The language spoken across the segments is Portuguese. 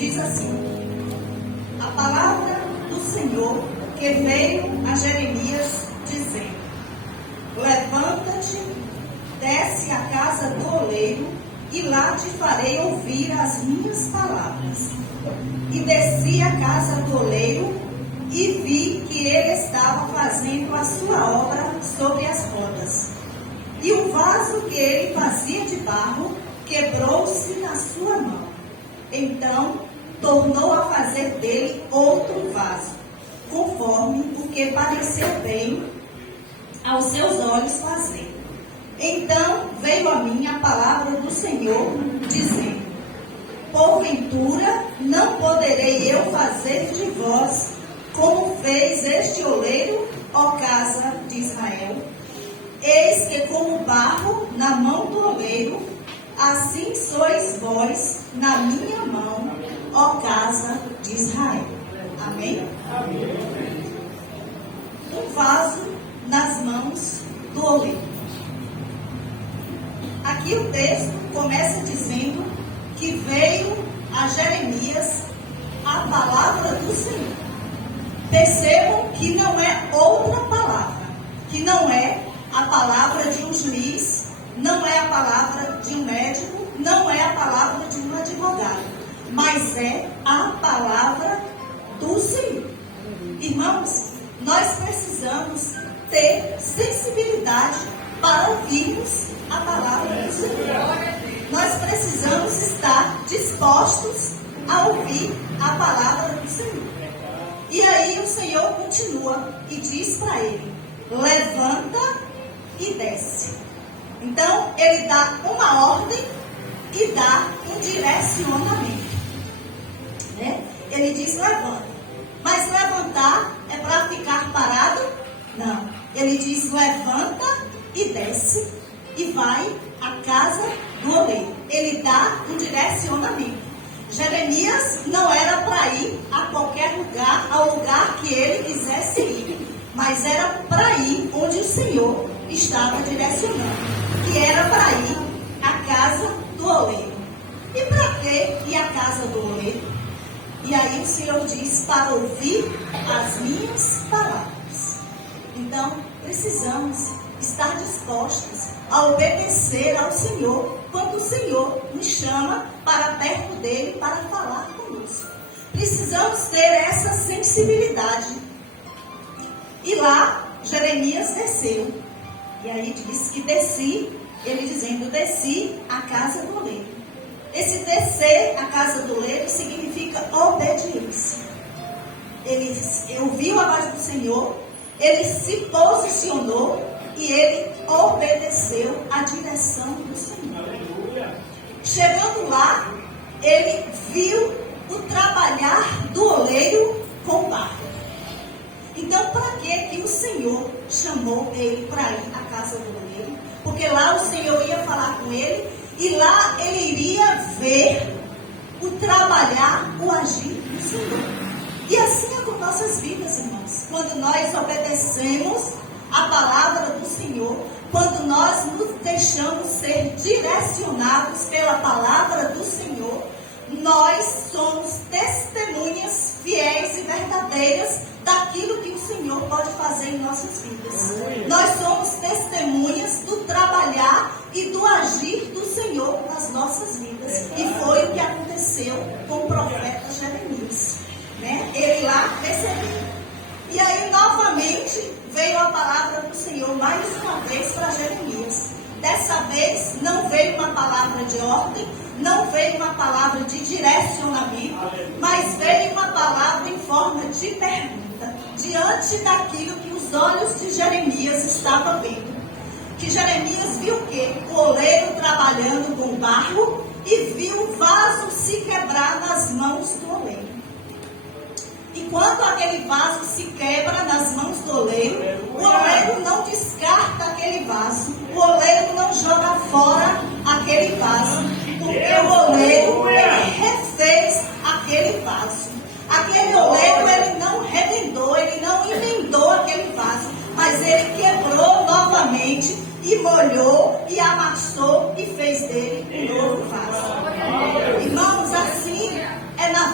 diz assim: a palavra do Senhor que veio a Jeremias, dizendo: levanta-te, desce à casa do oleiro, e lá te farei ouvir as minhas palavras. E desci à casa do oleiro, e vi que ele estava fazendo a sua obra sobre as rodas. E o vaso que ele fazia de barro quebrou-se na sua mão. Então tornou a fazer dele outro vaso, conforme o que pareceu bem aos seus olhos fazer. Então veio a mim a palavra do Senhor, dizendo: porventura não poderei eu fazer de vós como fez este oleiro, ó casa de Israel? Eis que como barro na mão do oleiro, assim sois vós na minha mão, ó casa de Israel. Amém? Amém. Um vaso nas mãos do oleiro. Aqui o texto começa dizendo que veio a Jeremias a palavra do Senhor. Percebam que não é outra palavra, que não é a palavra de um juiz, não é a palavra de um médico, não é a palavra de um advogado, mas é a palavra do Senhor. Irmãos, nós precisamos ter sensibilidade para ouvirmos a palavra do Senhor. Nós precisamos estar dispostos a ouvir a palavra do Senhor. E aí o Senhor continua e diz para ele: levanta e desce. Então ele dá uma ordem e dá um direcionamento, né? Ele diz levanta, mas levantar é para ficar parado? Não. Ele diz levanta e desce e vai à casa do oleiro. Ele dá um direcionamento. Jeremias não era para ir a qualquer lugar, ao lugar que ele quisesse ir, mas era para ir onde o Senhor estava direcionando, que era para ir à casa do oleiro. E para que ir à casa do oleiro? E aí o Senhor diz: para ouvir as minhas palavras. Então precisamos estar dispostos a obedecer ao Senhor quando o Senhor nos chama para perto dele para falar conosco. Precisamos ter essa sensibilidade. E lá Jeremias desceu. E aí diz que desci, ele dizendo: desci à casa do oleiro. Esse descer à casa do oleiro significa obediência. Ele ouviu a voz do Senhor, ele se posicionou e ele obedeceu à direção do Senhor. Aleluia. Chegando lá, ele viu o trabalhar do oleiro com barro. Então, para que o Senhor chamou ele para ir à casa do oleiro? Porque lá o Senhor ia falar com ele e lá ele iria ver o trabalhar, o agir do Senhor. E assim é com nossas vidas, irmãos. Quando nós obedecemos a palavra do Senhor, quando nós nos deixamos ser direcionados pela palavra do Senhor, nós somos testemunhas fiéis e verdadeiras daquilo que o Senhor pode fazer em nossas vidas. Nós somos testemunhas do trabalhar e do agir do Senhor nas nossas vidas. E foi o que aconteceu com o profeta Jeremias, né? Ele lá recebeu. E aí novamente veio a palavra do Senhor mais uma vez para Jeremias. Dessa vez não veio uma palavra de ordem, não veio uma palavra de direcionamento, mas veio uma palavra em forma de pergunta, diante daquilo que os olhos de Jeremias estavam vendo. Que Jeremias viu o quê? O oleiro trabalhando com barro e viu o vaso se quebrar nas mãos do oleiro. Enquanto aquele vaso se quebra nas mãos do oleiro, o oleiro não descarta aquele vaso, o oleiro não joga fora aquele vaso, porque o oleiro ele refez aquele vaso. Aquele oleiro ele não remendou, ele não emendou aquele vaso, mas ele quebrou novamente e molhou e amassou e fez dele um novo vaso. Irmãos, assim é na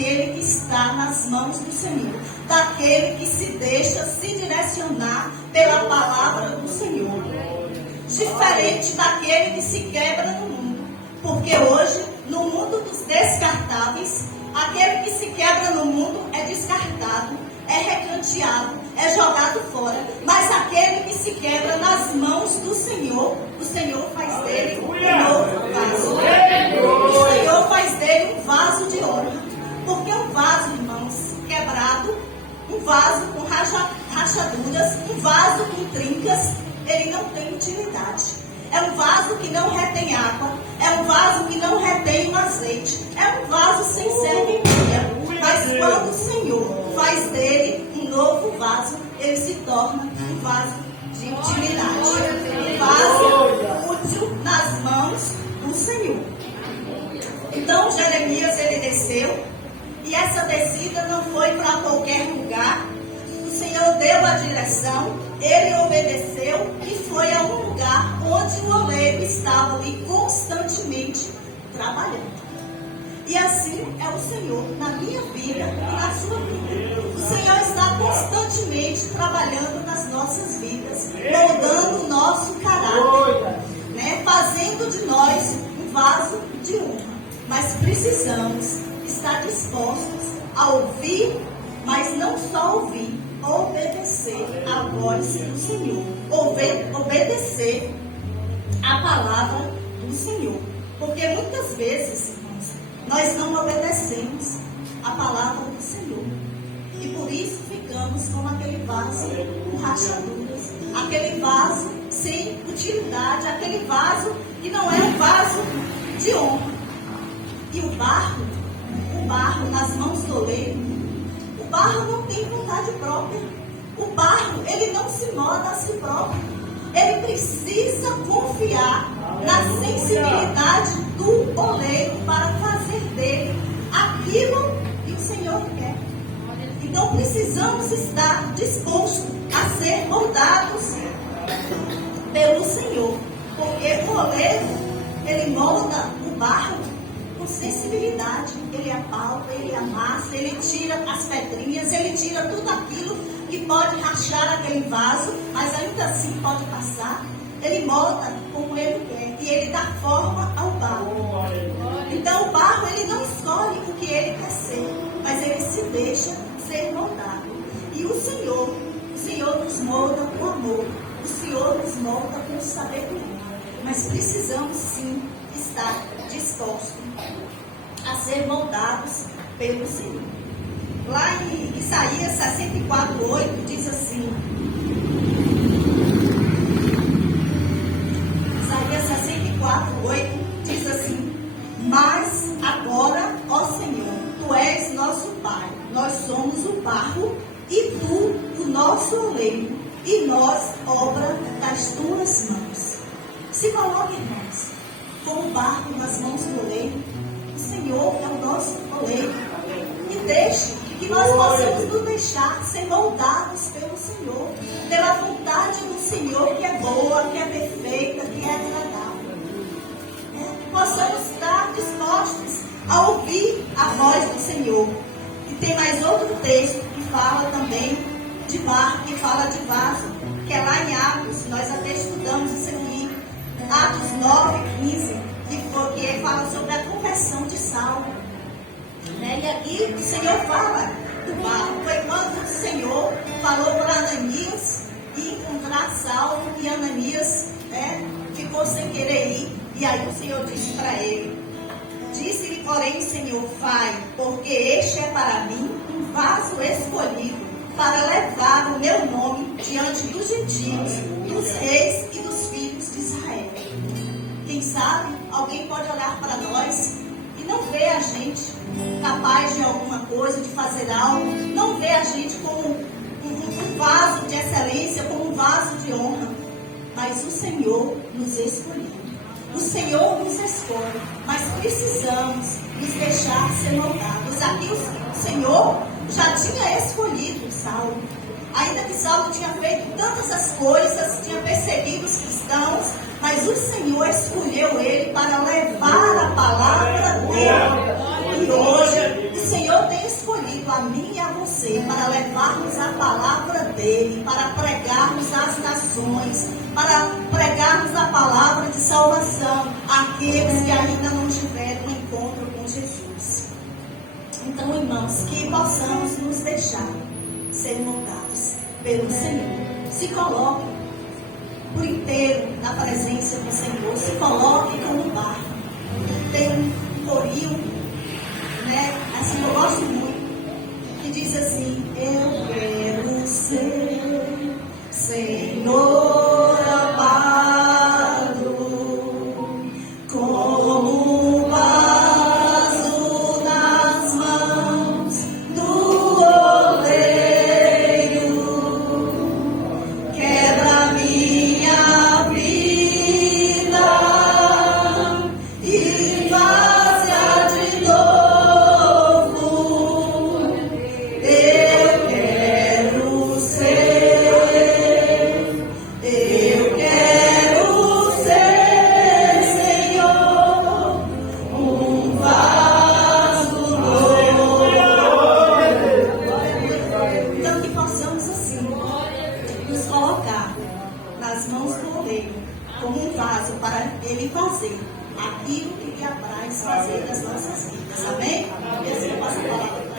daquele que está nas mãos do Senhor, daquele que se deixa se direcionar pela palavra do Senhor. Diferente daquele que se quebra no mundo, porque hoje, no mundo dos descartáveis, aquele que se quebra no mundo é descartado, é recanteado, é jogado fora. Mas aquele que se quebra nas mãos do Senhor, o Senhor faz dele um novo vaso. O Senhor faz dele um vaso de honra. Porque um vaso, irmãos, quebrado, um vaso com rachaduras, um vaso com trincas, ele não tem utilidade. É um vaso que não retém água, é um vaso que não retém o azeite, é um vaso sem serventia. Mas quando o Senhor faz dele um novo vaso, ele se torna um vaso de utilidade, um vaso útil nas mãos do Senhor. Então Jeremias, ele desceu, e essa descida não foi para qualquer lugar. O Senhor deu a direção, ele obedeceu e foi a um lugar onde o oleiro estava ali constantemente trabalhando. E assim é o Senhor na minha vida e na sua vida. O Senhor está constantemente trabalhando nas nossas vidas, moldando o nosso caráter, né? Fazendo de nós um vaso de honra. Mas precisamos estar dispostos a ouvir, mas não só ouvir, obedecer a voz do Senhor, obedecer a palavra do Senhor. Porque muitas vezes, irmãos, nós não obedecemos a palavra do Senhor. E por isso ficamos como aquele vaso com rachaduras, aquele vaso sem utilidade, aquele vaso que não é um vaso de honra. E o barro nas mãos do oleiro, o barro não tem vontade própria. O barro, ele não se molda a si próprio. Ele precisa confiar na sensibilidade do oleiro para fazer dele aquilo que o Senhor quer. Então precisamos estar dispostos a ser moldados pelo Senhor. Porque o oleiro, ele molda o barro com sensibilidade. Ele apalpa, ele amassa, ele tira as pedrinhas, ele tira tudo aquilo que pode rachar aquele vaso, mas ainda assim pode passar. Ele molda como ele quer e ele dá forma ao barro. Então o barro, ele não escolhe o que ele quer ser, mas ele se deixa ser moldado. E o Senhor nos molda com amor, o Senhor nos molda com sabedoria. Mas precisamos sim estar dispostos a ser moldados pelo Senhor. Lá em Isaías 64:8 diz assim: Isaías 64:8 diz assim: mas agora, ó Senhor, tu és nosso Pai, nós somos o barro e tu o nosso oleiro, e nós obra das tuas mãos. Se coloque, irmãos, como barro nas mãos do oleiro. O Senhor é o nosso oleiro. E deixe que nós possamos nos deixar ser moldados pelo Senhor, pela vontade do Senhor, que é boa, que é perfeita, que é agradável. Possamos estar dispostos a ouvir a voz do Senhor. E tem mais outro texto que fala também de barro, que fala de vaso, que é lá em Atos. Nós até estudamos isso aqui, Atos 9:15, que fala sobre a conversão de Saulo. E aqui o Senhor fala do barro. Foi quando o Senhor falou para Ananias encontrar Saulo, e Ananias ficou sem querer ir. E aí o Senhor disse para ele: disse-lhe, porém, o Senhor, vai, porque este é para mim um vaso escolhido para levar o meu nome diante dos gentios, dos reis e dos filhos de Israel. Quem sabe alguém pode olhar para nós e não ver a gente capaz de alguma coisa, de fazer algo, não ver a gente como um vaso de excelência, como um vaso de honra. Mas o Senhor nos escolheu. O Senhor nos escolhe, mas precisamos nos deixar ser moldados. Aqui o Senhor já tinha escolhido Saulo. Ainda que Saulo tinha feito tantas as coisas, tinha perseguido os cristãos, mas o Senhor escolheu ele para levar a palavra dele. E hoje o Senhor tem escolhido a mim e a você para levarmos a palavra dele, para pregarmos às nações, para pregarmos a palavra de salvação àqueles que ainda não tiveram um encontro com Jesus. Então, irmãos, que possamos nos deixar ser moldados pelo Senhor. Se coloque por inteiro na presença do Senhor, se coloque como um barco. Tem um corinho, né? Assim, eu gosto muito, que diz assim: eu quero ser Senhor amado, como um vaso nas mãos do oleiro, quebra minha vida e faz-a de novo. Eu quero ser Senhor, um vaso novo. Então, que possamos assim nos colocar nas mãos do oleiro como um vaso para ele fazer aquilo que lhe apraz fazer nas nossas vidas. Amém? E assim eu passo a palavra.